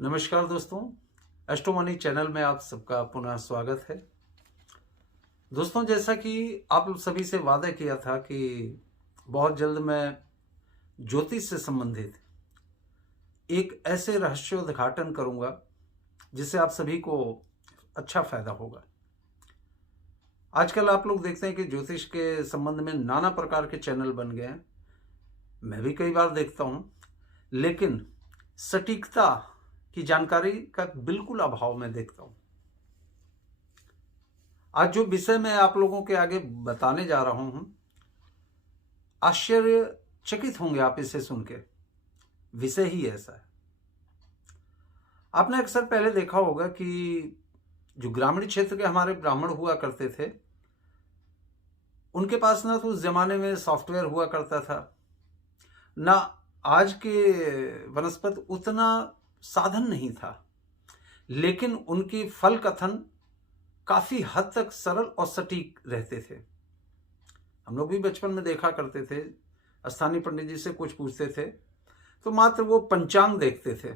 नमस्कार दोस्तों, astro money channel में आप सबका पुनः स्वागत है। दोस्तों, जैसा कि आप सभी से वादा किया था कि बहुत जल्द मैं ज्योतिष से संबंधित एक ऐसे रहस्योद्घाटन करूंगा जिससे आप सभी को अच्छा फायदा होगा। आजकल आप लोग देखते हैं कि ज्योतिष के संबंध में नाना प्रकार के चैनल बन गए हैं। मैं भी कई बार देखता हूं, लेकिन सटीकता की जानकारी का बिल्कुल अभाव मैं देखता हूं। आज जो विषय मैं आप लोगों के आगे बताने जा रहा हूं, आश्चर्यचकित होंगे आप इसे सुन के। विषय ही ऐसा है। आपने अक्सर पहले देखा होगा कि जो ग्रामीण क्षेत्र के हमारे ब्राह्मण हुआ करते थे, उनके पास ना तो उस जमाने में सॉफ्टवेयर हुआ करता था, ना आज के वनस्पत उतना साधन नहीं था, लेकिन उनकी फल कथन काफी हद तक सरल और सटीक रहते थे। हम लोग भी बचपन में देखा करते थे, स्थानीय पंडित जी से कुछ पूछते थे तो मात्र वो पंचांग देखते थे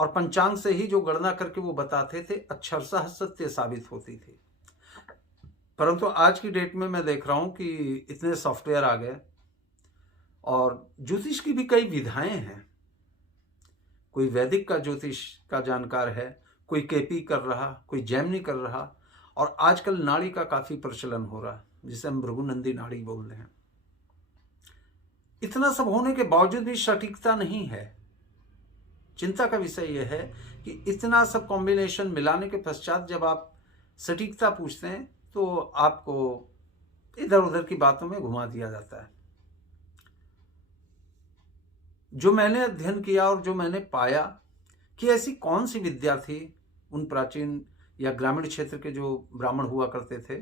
और पंचांग से ही जो गणना करके वो बताते थे अक्षरशः सत्य साबित होती थी। परंतु आज की डेट में मैं देख रहा हूं कि इतने सॉफ्टवेयर आ गए और ज्योतिष की भी कई विधाएं हैं। कोई वैदिक का ज्योतिष का जानकार है, कोई केपी कर रहा, कोई जैमिनी कर रहा, और आजकल नाड़ी का काफी प्रचलन हो रहा, जिसे हम भृगुनंदी नाड़ी बोल रहे हैं। इतना सब होने के बावजूद भी सटीकता नहीं है। चिंता का विषय यह है कि इतना सब कॉम्बिनेशन मिलाने के पश्चात जब आप सटीकता पूछते हैं तो आपको इधर उधर की बातों में घुमा दिया जाता है। जो मैंने अध्ययन किया और जो मैंने पाया कि ऐसी कौन सी विद्या थी उन प्राचीन या ग्रामीण क्षेत्र के जो ब्राह्मण हुआ करते थे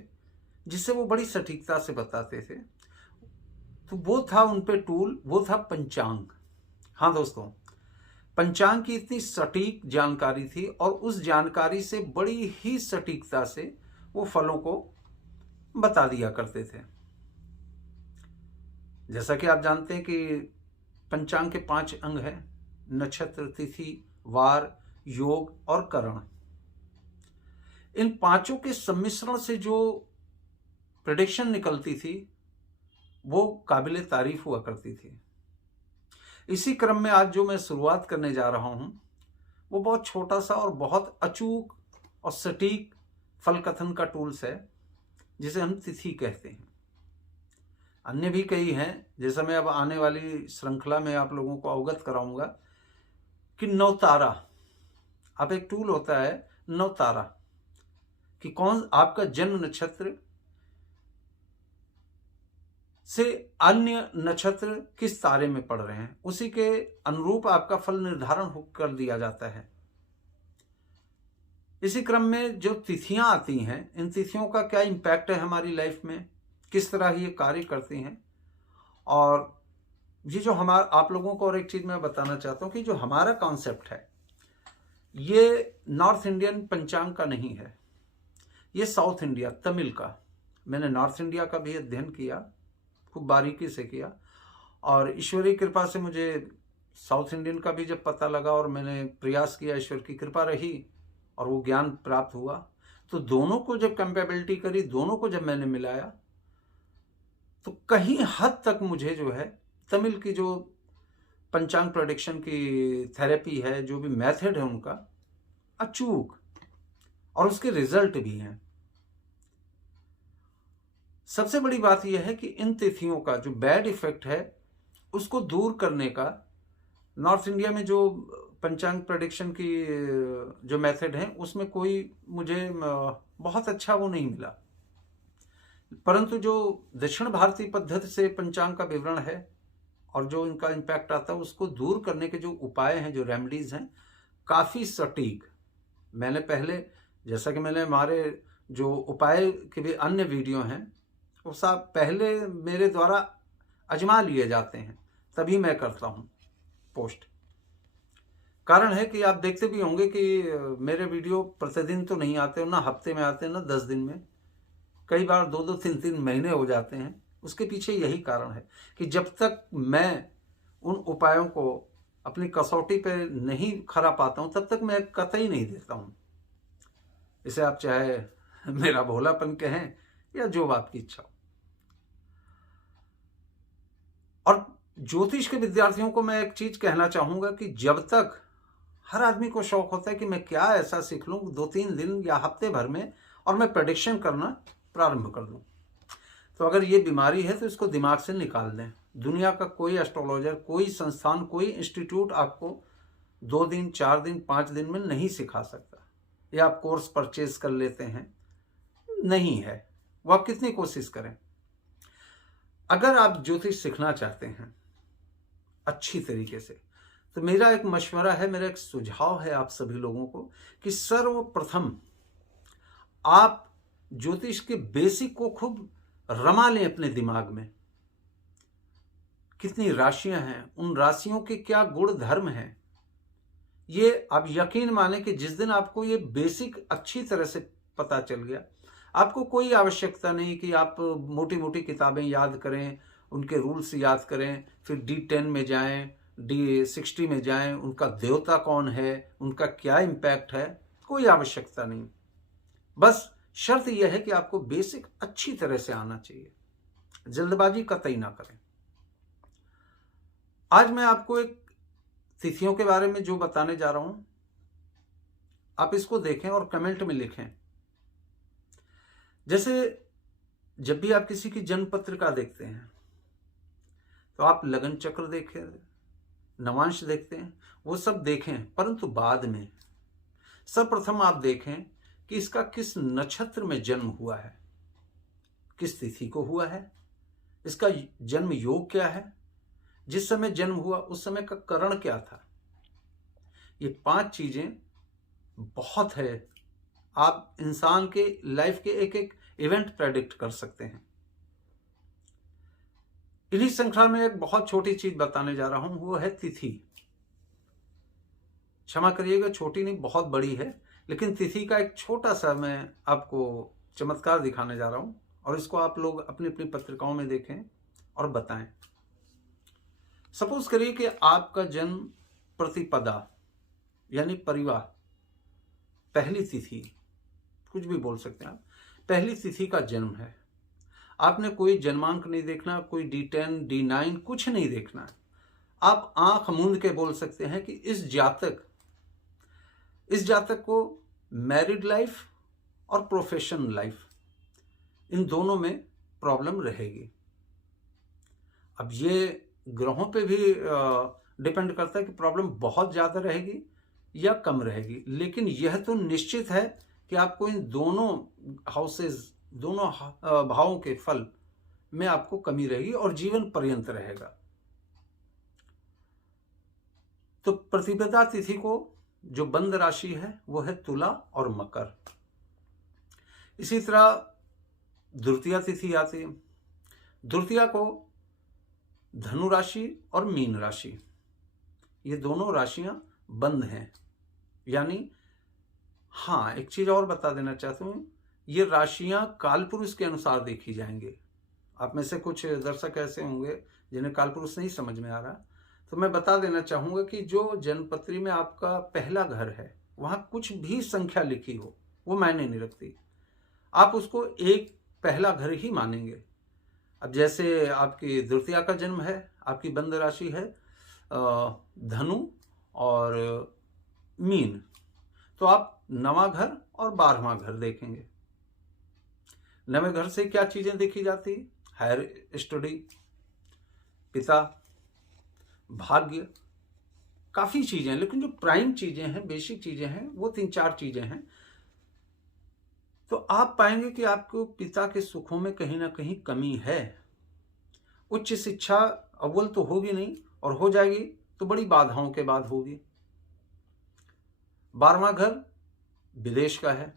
जिससे वो बड़ी सटीकता से बताते थे, तो वो था उन पे टूल, वो था पंचांग। हाँ दोस्तों, पंचांग की इतनी सटीक जानकारी थी और उस जानकारी से बड़ी ही सटीकता से वो फलों को बता दिया करते थे। जैसा कि आप जानते हैं कि पंचांग के 5 अंग हैं: नक्षत्र, तिथि, वार, योग और करण। इन पांचों के सम्मिश्रण से जो प्रेडिक्शन निकलती थी वो काबिले तारीफ हुआ करती थी। इसी क्रम में आज जो मैं शुरुआत करने जा रहा हूं वो बहुत छोटा सा और बहुत अचूक और सटीक फल कथन का टूल्स है, जिसे हम तिथि कहते हैं। अन्य भी कई हैं, जैसा मैं अब आने वाली श्रृंखला में आप लोगों को अवगत कराऊंगा कि नवतारा, अब एक टूल होता है नवतारा, कि कौन आपका जन्म नक्षत्र से अन्य नक्षत्र किस तारे में पड़ रहे हैं, उसी के अनुरूप आपका फल निर्धारण कर दिया जाता है। इसी क्रम में जो तिथियां आती हैं, इन तिथियों का क्या इम्पैक्ट है हमारी लाइफ में, किस तरह ये कार्य करती हैं, और ये जो हमारा आप लोगों को और एक चीज मैं बताना चाहता हूं कि जो हमारा कॉन्सेप्ट है ये नॉर्थ इंडियन पंचांग का नहीं है, ये साउथ इंडिया तमिल का। मैंने नॉर्थ इंडिया का भी अध्ययन किया, खूब बारीकी से किया, और ईश्वरीय कृपा से मुझे साउथ इंडियन का भी जब पता लगा और मैंने प्रयास किया, ईश्वर की कृपा रही और वो ज्ञान प्राप्त हुआ, तो दोनों को जब कंपेबिलिटी करी, दोनों को जब मैंने मिलाया, तो कहीं हद तक मुझे जो है तमिल की जो पंचांग प्रेडिक्शन की थेरेपी है, जो भी मेथड है उनका, अचूक, और उसके रिजल्ट भी हैं। सबसे बड़ी बात यह है कि इन तिथियों का जो बैड इफेक्ट है उसको दूर करने का नॉर्थ इंडिया में जो पंचांग प्रेडिक्शन की जो मेथड है उसमें कोई मुझे बहुत अच्छा वो नहीं मिला। परंतु जो दक्षिण भारतीय पद्धति से पंचांग का विवरण है और जो इनका इम्पैक्ट आता है, उसको दूर करने के जो उपाय हैं, जो रेमेडीज हैं, काफ़ी सटीक। मैंने पहले, जैसा कि मैंने हमारे जो उपाय के भी अन्य वीडियो हैं वो सब पहले मेरे द्वारा आजमा लिए जाते हैं, तभी मैं करता हूँ पोस्ट। कारण है कि आप देखते भी होंगे कि मेरे वीडियो प्रतिदिन तो नहीं आते, ना हफ्ते में आते हैं, ना 10 दिन में, कई बार 2-2, 3-3 महीने हो जाते हैं। उसके पीछे यही कारण है कि जब तक मैं उन उपायों को अपनी कसौटी पे नहीं खरा पाता हूं, तब तक मैं कतई नहीं देता हूं। इसे आप चाहे मेरा भोलापन कहें या जो आपकी इच्छा हो। और ज्योतिष के विद्यार्थियों को मैं एक चीज कहना चाहूंगा कि जब तक हर आदमी को शौक होता है कि मैं क्या ऐसा सीख लूं 2-3 दिन या हफ्ते भर में और मैं प्रेडिक्शन करना प्रारंभ कर दूं, तो अगर ये बीमारी है तो इसको दिमाग से निकाल दें। दुनिया का कोई एस्ट्रोलॉजर, कोई संस्थान, कोई इंस्टीट्यूट आपको 2 दिन, 4 दिन, 5 दिन में नहीं सिखा सकता। या आप कोर्स परचेज कर लेते हैं, नहीं है, वो आप कितनी कोशिश करें। अगर आप ज्योतिष सीखना चाहते हैं अच्छी तरीके से, तो मेरा एक मशवरा है, मेरा एक सुझाव है आप सभी लोगों को कि सर्वप्रथम आप ज्योतिष के बेसिक को खूब रमा लें अपने दिमाग में। कितनी राशियां हैं, उन राशियों के क्या गुण धर्म हैं, ये आप यकीन माने कि जिस दिन आपको ये बेसिक अच्छी तरह से पता चल गया, आपको कोई आवश्यकता नहीं कि आप मोटी मोटी किताबें याद करें, उनके रूल्स याद करें, फिर D10 में जाएं, D60 में जाएं, उनका देवता कौन है, उनका क्या इम्पैक्ट है, कोई आवश्यकता नहीं। बस शर्त यह है कि आपको बेसिक अच्छी तरह से आना चाहिए। जल्दबाजी कतई ना करें। आज मैं आपको एक तिथियों के बारे में जो बताने जा रहा हूं, आप इसको देखें और कमेंट में लिखें। जैसे जब भी आप किसी की जन्म पत्रिका देखते हैं तो आप लगन चक्र देखें, नवांश देखते हैं, वो सब देखें, परंतु बाद में सर्वप्रथम आप देखें कि इसका किस नक्षत्र में जन्म हुआ है, किस तिथि को हुआ है, इसका जन्म योग क्या है, जिस समय जन्म हुआ उस समय का करण क्या था। ये 5 चीजें बहुत है, आप इंसान के लाइफ के एक एक इवेंट प्रेडिक्ट कर सकते हैं। इन्हीं श्रृंखला में एक बहुत छोटी चीज बताने जा रहा हूं, वो है तिथि। क्षमा करिएगा, छोटी नहीं, बहुत बड़ी है, लेकिन तिथि का एक छोटा सा मैं आपको चमत्कार दिखाने जा रहा हूं, और इसको आप लोग अपनी अपनी पत्रिकाओं में देखें और बताएं। सपोज करिए कि आपका जन्म प्रतिपदा यानी परिवार, पहली तिथि, कुछ भी बोल सकते हैं आप, पहली तिथि का जन्म है। आपने कोई जन्मांक नहीं देखना, कोई D10, D9 कुछ नहीं देखना। आप आंख मूंद के बोल सकते हैं कि इस जातक को मैरिड लाइफ और प्रोफेशनल लाइफ, इन दोनों में प्रॉब्लम रहेगी। अब ये ग्रहों पे भी डिपेंड करता है कि प्रॉब्लम बहुत ज्यादा रहेगी या कम रहेगी, लेकिन यह तो निश्चित है कि आपको इन दोनों हाउसेस, दोनों भावों के फल में आपको कमी रहेगी और जीवन पर्यंत रहेगा। तो प्रतिपदा तिथि को जो बंद राशि है वो है तुला और मकर। इसी तरह द्वितीया तिथि आती है। द्वितीया को धनु राशि और मीन राशि, ये दोनों राशियां बंद हैं। यानी हाँ, एक चीज और बता देना चाहता हूं, ये राशियां कालपुरुष के अनुसार देखी जाएंगे। आप में से कुछ दर्शक ऐसे होंगे जिन्हें कालपुरुष नहीं समझ में आ रहा, तो मैं बता देना चाहूंगा कि जो जन्मपत्री में आपका पहला घर है, वहां कुछ भी संख्या लिखी हो वो मायने नहीं रखती, आप उसको एक पहला घर ही मानेंगे। अब जैसे आपकी द्वितीया का जन्म है, आपकी बंद राशि है धनु और मीन, तो आप 9वां घर और 12वां घर देखेंगे। 9वें घर से क्या चीजें देखी जाती है? हायर स्टडी, पिता, भाग्य, काफी चीजें, लेकिन जो प्राइम चीजें हैं, बेसिक चीजें हैं, वो 3-4 चीजें हैं। तो आप पाएंगे कि आपको पिता के सुखों में कहीं ना कहीं कमी है। उच्च शिक्षा अव्वल तो होगी नहीं, और हो जाएगी तो बड़ी बाधाओं के बाद होगी। 12वां घर विदेश का है,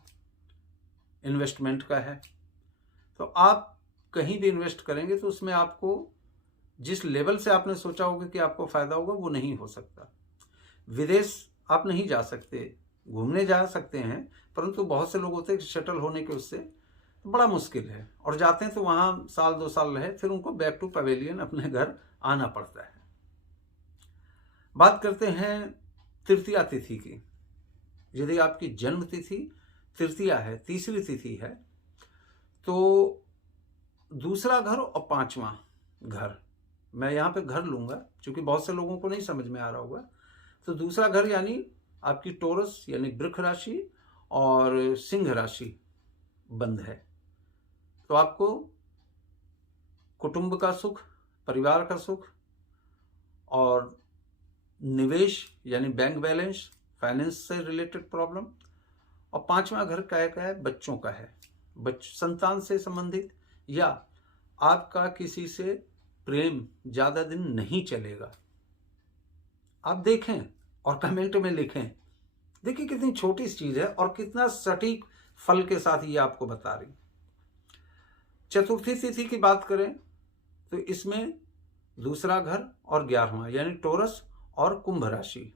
इन्वेस्टमेंट का है, तो आप कहीं भी इन्वेस्ट करेंगे तो उसमें आपको जिस लेवल से आपने सोचा होगा कि आपको फायदा होगा वो नहीं हो सकता। विदेश आप नहीं जा सकते, घूमने जा सकते हैं, परंतु बहुत से लोग होते हैं शटल होने के उससे बड़ा मुश्किल है, और जाते हैं तो वहां 1-2 साल रहे, फिर उनको बैक टू पवेलियन अपने घर आना पड़ता है। बात करते हैं तृतीया तिथि की। यदि आपकी जन्म तिथि तृतीया है, तीसरी तिथि है, तो दूसरा घर और पांचवा घर, मैं यहाँ पे घर लूंगा क्योंकि बहुत से लोगों को नहीं समझ में आ रहा होगा। तो दूसरा घर यानी आपकी टोरस यानी वृष राशि और सिंह राशि बंद है। तो आपको कुटुंब का सुख, परिवार का सुख और निवेश यानी बैंक बैलेंस, फाइनेंस से रिलेटेड प्रॉब्लम, और पांचवा घर क्या है, बच्चों का है, संतान से संबंधित, या आपका किसी से प्रेम ज्यादा दिन नहीं चलेगा। आप देखें और कमेंट में लिखें। देखिए कितनी छोटी चीज है और कितना सटीक फल के साथ ये आपको बता रही। चतुर्थी तिथि की बात करें तो इसमें दूसरा घर और 11वां यानी टोरस और कुंभ राशि,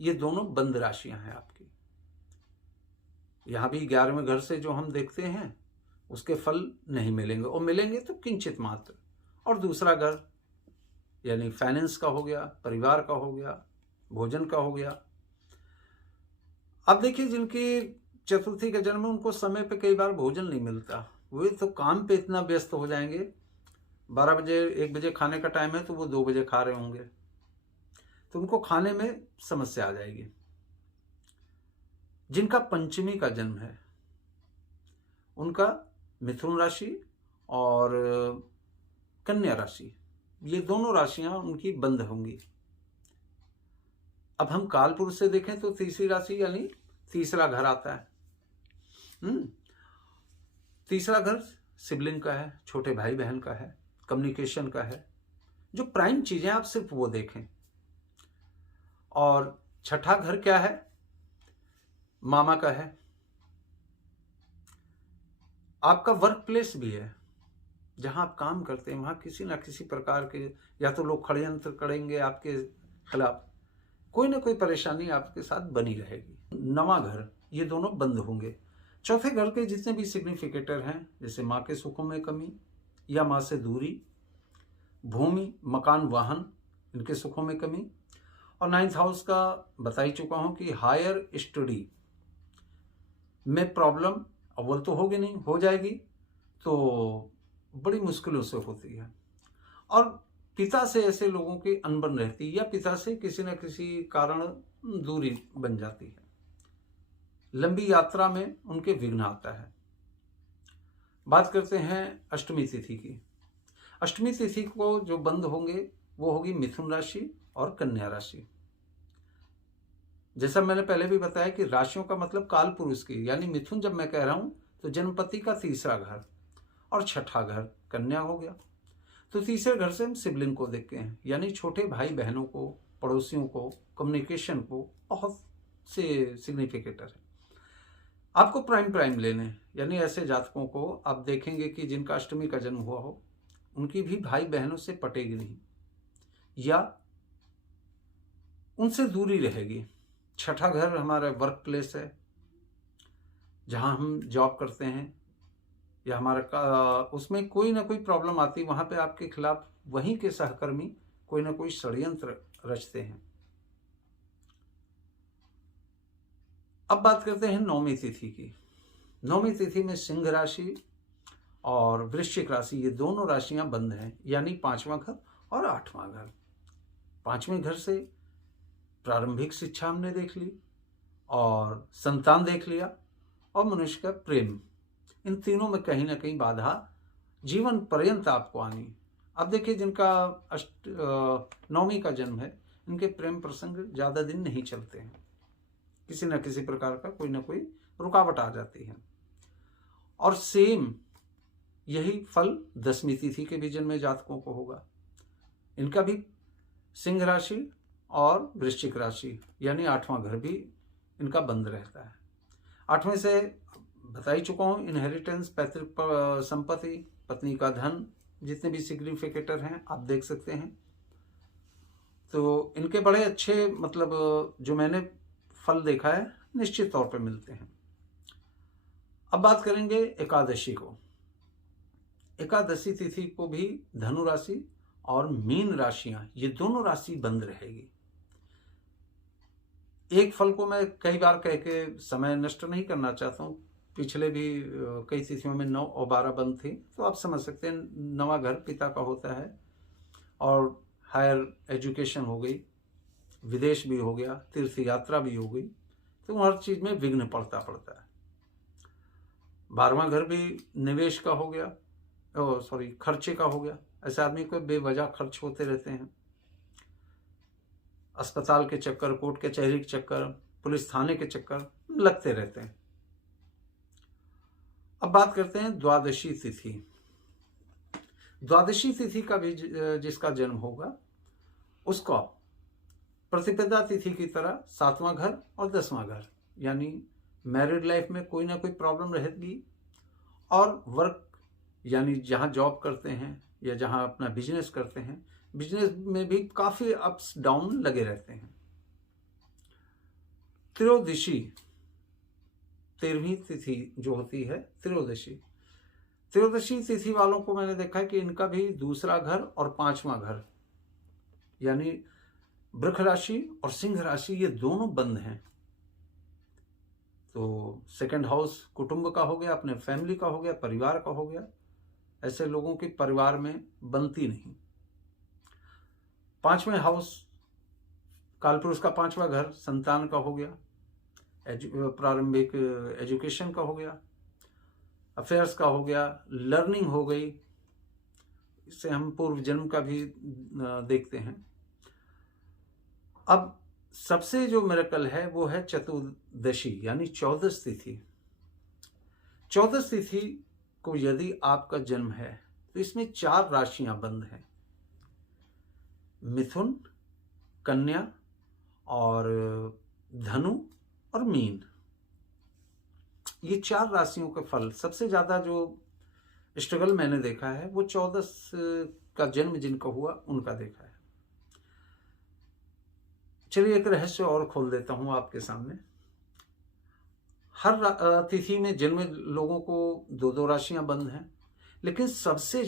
ये दोनों बंद राशियां हैं आपकी। यहां भी 11वें घर से जो हम देखते हैं उसके फल नहीं मिलेंगे, और मिलेंगे तो किंचित मात्र। और दूसरा घर यानी फाइनेंस का हो गया, परिवार का हो गया, भोजन का हो गया। अब देखिए जिनकी चतुर्थी का जन्म है उनको समय पे कई बार भोजन नहीं मिलता, वे तो काम पे इतना व्यस्त हो जाएंगे, 12 बजे 1 बजे खाने का टाइम है तो वो 2 बजे खा रहे होंगे, तो उनको खाने में समस्या आ जाएगी। जिनका पंचमी का जन्म है उनका मिथुन राशि और कन्या राशि, ये दोनों राशियां उनकी बंद होंगी। अब हम कालपुरुष से देखें तो तीसरी राशि यानी तीसरा घर आता है। तीसरा घर सिबलिंग का है, छोटे भाई बहन का है, कम्युनिकेशन का है, जो प्राइम चीजें आप सिर्फ वो देखें। और छठा घर क्या है, मामा का है। आपका वर्क प्लेस भी है, जहां आप काम करते हैं वहां किसी ना किसी प्रकार के या तो लोग षड्यंत्र करेंगे आपके खिलाफ, कोई ना कोई परेशानी आपके साथ बनी रहेगी। नवा घर, ये दोनों बंद होंगे। चौथे घर के जितने भी सिग्निफिकेटर हैं, जैसे माँ के सुखों में कमी या माँ से दूरी, भूमि मकान वाहन, इनके सुखों में कमी। और 9th हाउस का बता ही चुका हूं कि हायर स्टडी में प्रॉब्लम अव्वल तो होगी नहीं, हो जाएगी तो बड़ी मुश्किलों से होती है। और पिता से ऐसे लोगों की अनबन रहती है या पिता से किसी न किसी कारण दूरी बन जाती है, लंबी यात्रा में उनके विघ्न आता है। बात करते हैं अष्टमी तिथि की। अष्टमी तिथि को जो बंद होंगे वो होगी मिथुन राशि और कन्या राशि। जैसा मैंने पहले भी बताया कि राशियों का मतलब काल पुरुष की, यानी मिथुन जब मैं कह रहा हूं तो जन्मपति का तीसरा घर और छठा घर कन्या हो गया। तो तीसरे घर से हम सिबलिंग को देखते हैं, यानी छोटे भाई बहनों को, पड़ोसियों को, कम्युनिकेशन को, बहुत से सिग्निफिकेटर है। आपको प्राइम लेने, यानी ऐसे जातकों को आप देखेंगे कि जिनका अष्टमी का जन्म हुआ हो उनकी भी भाई बहनों से पटेगी नहीं या उनसे दूरी रहेगी। छठा घर हमारा वर्क प्लेस है, जहां हम जॉब करते हैं या हमारा उसमें कोई ना कोई प्रॉब्लम आती, वहां पे आपके खिलाफ वहीं के सहकर्मी कोई ना कोई षड्यंत्र रचते हैं। अब बात करते हैं नौमी तिथि की। नौमी तिथि में सिंह राशि और वृश्चिक राशि, ये दोनों राशियां बंद हैं, यानी 5वां घर और 8वां घर। 5वें घर से प्रारंभिक शिक्षा हमने देख ली और संतान देख लिया और मनुष्य का प्रेम, इन तीनों में कहीं ना कहीं बाधा जीवन पर्यंत आपको आनी। अब देखिए जिनका नौमी का जन्म है, इनके प्रेम प्रसंग ज्यादा दिन नहीं चलते हैं, किसी न किसी प्रकार का कोई ना कोई रुकावट आ जाती है। और सेम यही फल 10वीं तिथि के भी जन्मे जातकों को होगा। इनका भी सिंह राशि और वृश्चिक राशि यानी 8वां घर भी इनका बंद रहता है। 8वें से बता ही चुका हूं, इनहेरिटेंस, पैतृक संपत्ति, पत्नी का धन, जितने भी सिग्निफिकेटर हैं आप देख सकते हैं। तो इनके बड़े अच्छे मतलब जो मैंने फल देखा है निश्चित तौर पे मिलते हैं। अब बात करेंगे एकादशी को। एकादशी तिथि को भी धनु राशि और मीन राशियां, ये दोनों राशि बंद रहेगी। एक फल को मैं कई बार कह के समय नष्ट नहीं करना चाहता हूँ। पिछले भी कई तिथियों में 9 और 12 बंद थी, तो आप समझ सकते हैं नवा घर पिता का होता है, और हायर एजुकेशन हो गई, विदेश भी हो गया, तीर्थ यात्रा भी हो गई, तो हर चीज़ में विघ्न पड़ता है। 12वां घर भी निवेश का हो गया, खर्चे का हो गया। ऐसे आदमी को बेवजह खर्च होते रहते हैं, अस्पताल के चक्कर, कोर्ट कचहरी के चक्कर, पुलिस थाने के चक्कर लगते रहते हैं। अब बात करते हैं द्वादशी तिथि। द्वादशी तिथि का भी जिसका जन्म होगा उसको प्रतिपदा तिथि की तरह 7वां घर और 10वां घर, यानी मैरिड लाइफ में कोई ना कोई प्रॉब्लम रहेगी, और वर्क यानी जहाँ जॉब करते हैं या जहाँ अपना बिजनेस करते हैं, बिजनेस में भी काफ़ी अप्स डाउन लगे रहते हैं। त्रयोदशी 13वीं तिथि जो होती है त्रयोदशी तिथि वालों को मैंने देखा है कि इनका भी दूसरा घर और 5वां घर, यानी वृष राशि और सिंह राशि, ये दोनों बंद हैं। तो सेकंड हाउस कुटुंब का हो गया, अपने फैमिली का हो गया, परिवार का हो गया। ऐसे लोगों की परिवार में बनती नहीं। 5वें हाउस कालपुरुष का 5वां घर संतान का हो गया, प्रारंभिक एजुकेशन का हो गया, अफेयर्स का हो गया, लर्निंग हो गई। इससे हम पूर्व जन्म का भी देखते हैं। अब सबसे जो मिरेकल है वो है चतुर्दशी, यानी 14 तिथि। 14 तिथि को यदि आपका जन्म है तो इसमें 4 राशियां बंद हैं, मिथुन, कन्या और धनु और मीन। ये 4 राशियों के फल सबसे ज्यादा जो स्ट्रगल मैंने देखा है वो 14 का जन्म जिनका हुआ उनका देखा है। चलिए एक रहस्य और खोल देता हूं आपके सामने। हर तिथि में जन्मे लोगों को 2-2 राशियां बंद हैं, लेकिन सबसे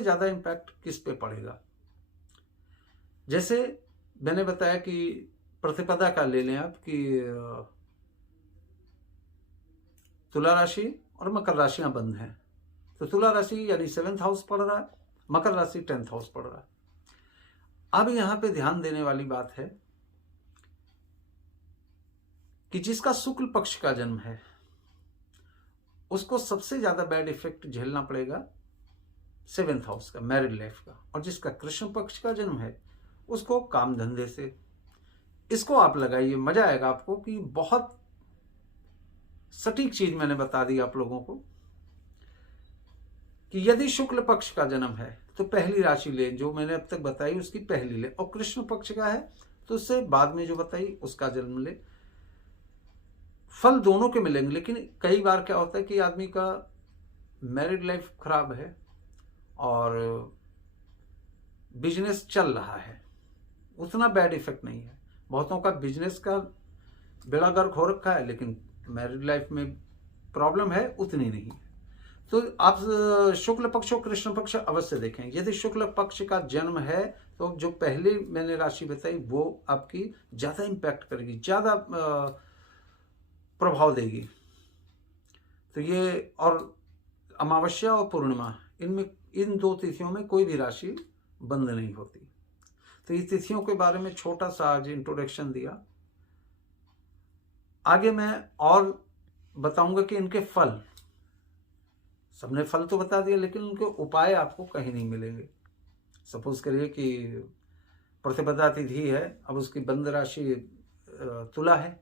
ज्यादा इंपैक्ट किस पे पड़ेगा? जैसे मैंने बताया कि प्रतिपदा का ले लें आप कि तुला राशि और मकर राशियां बंद हैं, तो तुला राशि यानी 7th हाउस पढ़ रहा है, मकर राशि 10th हाउस पढ़ रहा है। अब यहां पे ध्यान देने वाली बात है कि जिसका शुक्ल पक्ष का जन्म है उसको सबसे ज्यादा बैड इफेक्ट झेलना पड़ेगा 7th हाउस का, मैरिड लाइफ का, और जिसका कृष्ण पक्ष का जन्म है उसको काम धंधे से। इसको आप लगाइए, मजा आएगा आपको कि बहुत सटीक चीज मैंने बता दी आप लोगों को कि यदि शुक्ल पक्ष का जन्म है तो पहली राशि ले, जो मैंने अब तक बताई उसकी पहली ले, और कृष्ण पक्ष का है तो उससे बाद में जो बताई उसका जन्म ले। फल दोनों के मिलेंगे, लेकिन कई बार क्या होता है कि आदमी का मैरिड लाइफ खराब है और बिजनेस चल रहा है, उतना बैड इफेक्ट नहीं है। बहुतों का बिजनेस का बेड़ा गर्क हो रखा है, लेकिन मैरिड लाइफ में प्रॉब्लम है उतनी नहीं है। तो आप शुक्ल पक्ष और कृष्ण पक्ष अवश्य देखें। यदि शुक्ल पक्ष का जन्म है तो जो पहले मैंने राशि बताई वो आपकी ज्यादा इंपैक्ट करेगी, ज्यादा प्रभाव देगी। तो ये, और अमावस्या और पूर्णिमा, इनमें इन 2 तिथियों में कोई भी राशि बंद नहीं होती। तो इस तिथियों के बारे में छोटा सा आज इंट्रोडक्शन दिया। आगे मैं और बताऊंगा कि इनके फल, सबने फल तो बता दिया लेकिन उनके उपाय आपको कहीं नहीं मिलेंगे। सपोज करिए कि प्रतिपदा तिथि है, अब उसकी बंद राशि तुला है,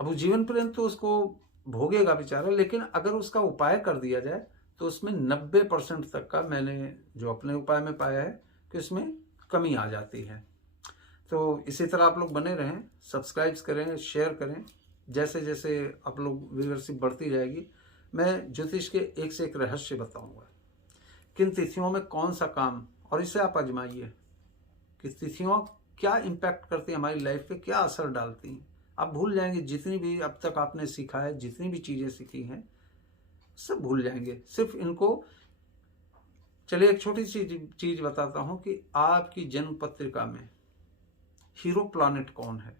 अब वो जीवन पर्यंत तो उसको भोगेगा बेचारा, लेकिन अगर उसका उपाय कर दिया जाए तो उसमें 90% तक का मैंने जो अपने उपाय में पाया है कि उसमें कमी आ जाती है। तो इसी तरह आप लोग बने रहें, सब्सक्राइब करें, शेयर करें। जैसे जैसे आप लोग व्यूअरशिप बढ़ती जाएगी मैं ज्योतिष के एक से एक रहस्य बताऊंगा, किन तिथियों में कौन सा काम, और इसे आप आजमाइए कि तिथियों क्या इम्पैक्ट करती है हमारी लाइफ पे, क्या असर डालती हैं। आप भूल जाएंगे जितनी भी अब तक आपने सीखा है, जितनी भी चीज़ें सीखी हैं सब भूल जाएंगे। सिर्फ इनको, चलिए एक छोटी सी चीज बताता हूं कि आपकी जन्म पत्रिका में हीरो प्लैनेट कौन है,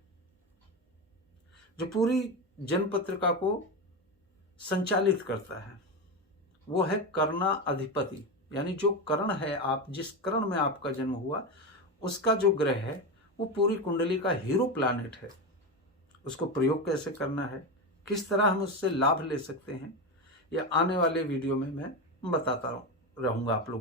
जो पूरी जन्मपत्रिका को संचालित करता है, वो है करना अधिपति। यानी जो करण है, आप जिस करण में आपका जन्म हुआ, उसका जो ग्रह है वो पूरी कुंडली का हीरो प्लैनेट है। उसको प्रयोग कैसे करना है, किस तरह हम उससे लाभ ले सकते हैं, यह आने वाले वीडियो में मैं बताता रहूँगा आप लोग